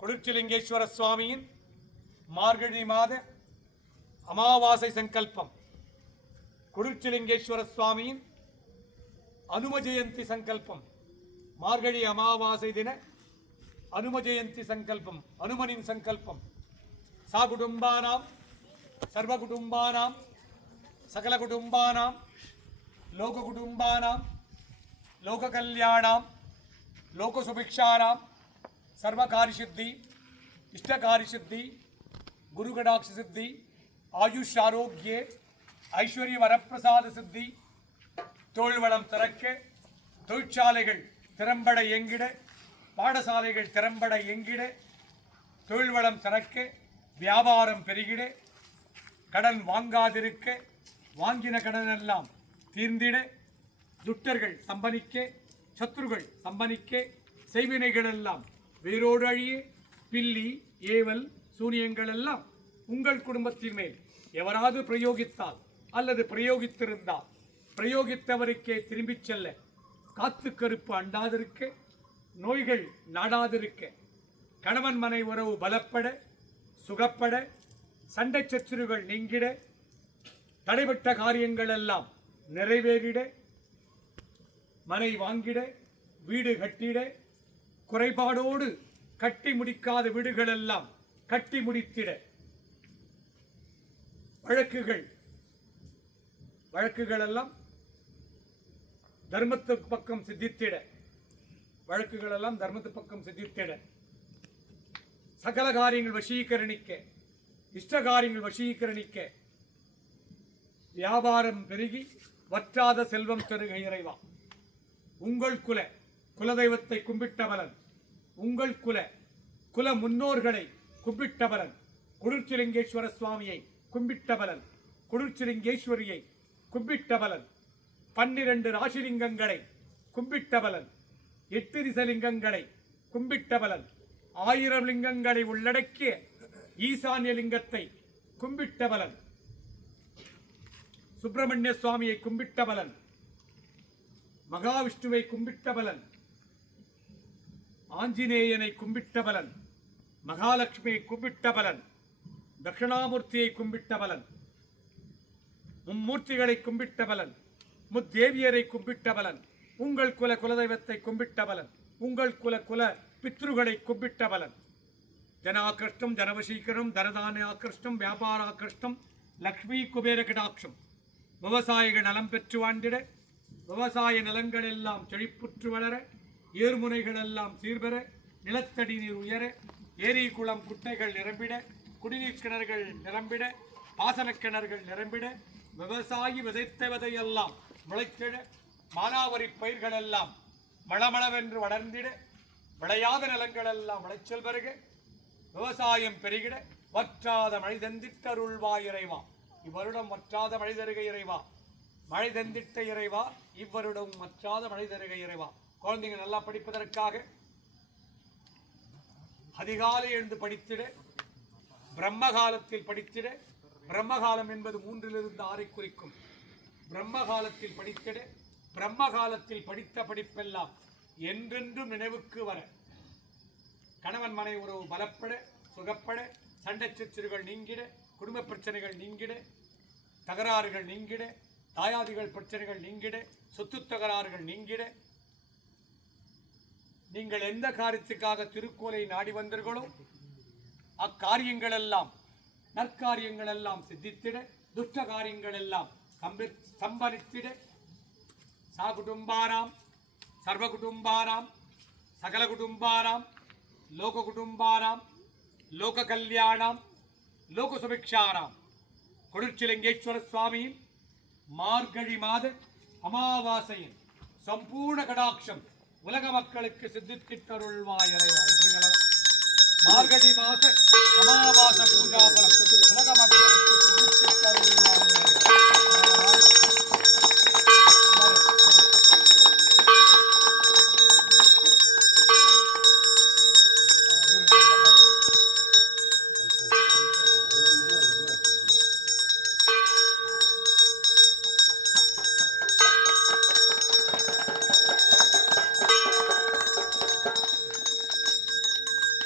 குளிர்ச்சிலிங்கேஸ்வர சுவாமியின் மார்கழி மாத அமாவாசை சங்கல்பம். குளிர்ச்சிலிங்கேஸ்வர சுவாமியின் அனும ஜெயந்தி சங்கல்பம். மார்கழி அமாவாசை தின அனும ஜெயந்தி சங்கல்பம், அனுமனின் சங்கல்பம். சா குடும்பானாம் சர்வ குடும்பானாம் சகல குடும்பானாம் லோக குடும்பானாம் லோக கல்யாணாம் லோக சுபிக்ஷானாம் सर्वकार्य सिद्धि इष्टकार्य सिद्धि गुरुगडाक्ष सिद्धि आयुष आरोग्य ऐश्वर्य वरप्रसाद सिद्धि तोळ्वलम तिरक्क தொழிற்சாலைகள் திறம்பட இயங்கிட பாடசாலைகள் திறம்பட இயங்கிட தொழில்வளம் சிறக்க வியாபாரம் பெருகிட கடன் வாங்காதிருக்க வாங்கின கடன் எல்லாம் தீர்ந்திட துட்டர்கள் சம்பனிக்க சத்துருகள் சம்பனிக்க செய்வினைகள் எல்லாம் வேரோடு அழிய பில்லி ஏவல் சூனியங்கள் எல்லாம் உங்கள் குடும்பத்தின் மேல் எவராது பிரயோகித்தால் அல்லது பிரயோகித்திருந்தால் பிரயோகித்தவருக்கே திரும்பிச் செல்ல காத்து கருப்பு அண்டாதிருக்க நோய்கள் நாடாதிருக்க கணவன் மனை உறவு பலப்பட சுகப்பட சண்டை சச்சுறுகள் நீங்கிட தடைபட்ட காரியங்கள் எல்லாம் நிறைவேறிட மனை வாங்கிட வீடு கட்டிட குறைபாடோடு கட்டி முடிக்காத வீடுகள் எல்லாம் கட்டி முடித்திட வழக்குகள் எல்லாம் தர்மத்துக்கு பக்கம் சித்தித்திட வழக்குகள் எல்லாம் தர்மத்துக்கு பக்கம் சித்தித்திட சகல காரியங்கள் வசீகரணிக்க இஷ்ட காரியங்கள் வசீகரணிக்க வியாபாரம் பெருகி வற்றாத செல்வம் தருக இறைவா. உங்கள் குலதெய்வத்தை கும்பிட்டவரன், உங்கள் குல முன்னோர்களை கும்பிட்டவரன், குளிர்ச்சிலிங்கேஸ்வர சுவாமியை கும்பிட்டவரன், குளிர்ச்சிலிங்கேஸ்வரியை கும்பிட்டவரன், 12 ராசிலிங்கங்களை கும்பிட்டவரன், 8 திசலிங்கங்களை கும்பிட்டவரன், 1000 லிங்கங்களை உள்ளடக்கிய ஈசான்ய லிங்கத்தை கும்பிட்டவரன், சுப்பிரமணிய சுவாமியை கும்பிட்டவரன், மகாவிஷ்ணுவை கும்பிட்டவலன், ஆஞ்சநேயனை கும்பிட்டவலன், மகாலட்சுமியை கும்பிட்டவலன், தட்சிணாமூர்த்தியை கும்பிட்டவலன், மும்மூர்த்திகளை கும்பிட்டவலன், முத்தேவியரை கும்பிட்டவலன், உங்கள் குலதெய்வத்தை கும்பிட்டவலன், உங்கள் குல பித்ருகளை கும்பிட்டவலன். ஜனாகிருஷ்டம் ஜனவசீகரம் தரதான ஆகிருஷ்டம் வியாபார ஆகிருஷ்டம் லக்ஷ்மி குபேர கடாட்சம். விவசாயிகள் நலம் பெற்று வாழ்ந்திட விவசாய நிலங்கள் எல்லாம் செழிப்புற்று வளர ஏர்முனைகள் எல்லாம் சீர்பெற நிலத்தடி நீர் உயர ஏரி குளம் குட்டைகள் நிரம்பிட குடிநீர் கிணறுகள் நிரம்பிட பாசன கிணறுகள் நிரம்பிட விவசாயி விதைத்த விதையெல்லாம் முளைத்திட மானாவரி பயிர்கள் எல்லாம் மளமளவென்று வளர்ந்திட விளையாத நிலங்கள் எல்லாம் விளைச்சல் பெருக விவசாயம் பெருகிட வற்றாத மழை தந்திட்டருள்வாய் இறைவா. இவ்வருடம் வற்றாத மழை தருக இறைவா. மழை தந்திட்ட இறைவா. இவ்வருடம் மற்றாத மழை தருக இறைவா. குழந்தைங்க நல்லா படிப்பதற்காக அதிகாலை எழுந்து படித்திட பிரம்மகாலத்தில் படித்திட. பிரம்மகாலம் என்பது 3 6 குறிக்கும். பிரம்மகாலத்தில் படித்திட பிரம்மகாலத்தில் படித்த படிப்பெல்லாம் என்றென்றும் நினைவுக்கு வர கணவன் மனை உறவு பலப்பட சுகப்பட சண்டை சச்சரவுகள் நீங்கிட குடும்ப பிரச்சனைகள் நீங்கிட தகராறுகள் நீங்கிட தாயாதிகள் பிரச்சனைகள் நீங்கிட சொத்து தகராறுகள் நீங்கிட நீங்கள் எந்த காரியத்துக்காக திருக்கோலை நாடி வந்தீர்களோ அக்காரியங்கள் எல்லாம் நற்காரியங்கள் எல்லாம் சித்தித்திட துஷ்ட காரியங்கள் எல்லாம் சம்பரித்திட. சா குடும்பானாம் சர்வ குடும்பானாம் சகல குடும்பானாம் லோக குடும்பானாம் லோக கல்யாணாம் லோக சுபிக்ஷானாம். குளிர்ச்சிலிங்கேஸ்வர சுவாமியின் மார்கழி மாத அமாவாசையின் சம்பூர்ண கடாட்சம் உலக மக்களுக்கு சித்தித்திட்டருள்வாய் இறைவா. மார்கழி மாச அமாவாசை பூஜாபலம் உலக மக்களுக்கு சித்தித்திட்டருள்வாய் இறைவா.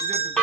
இது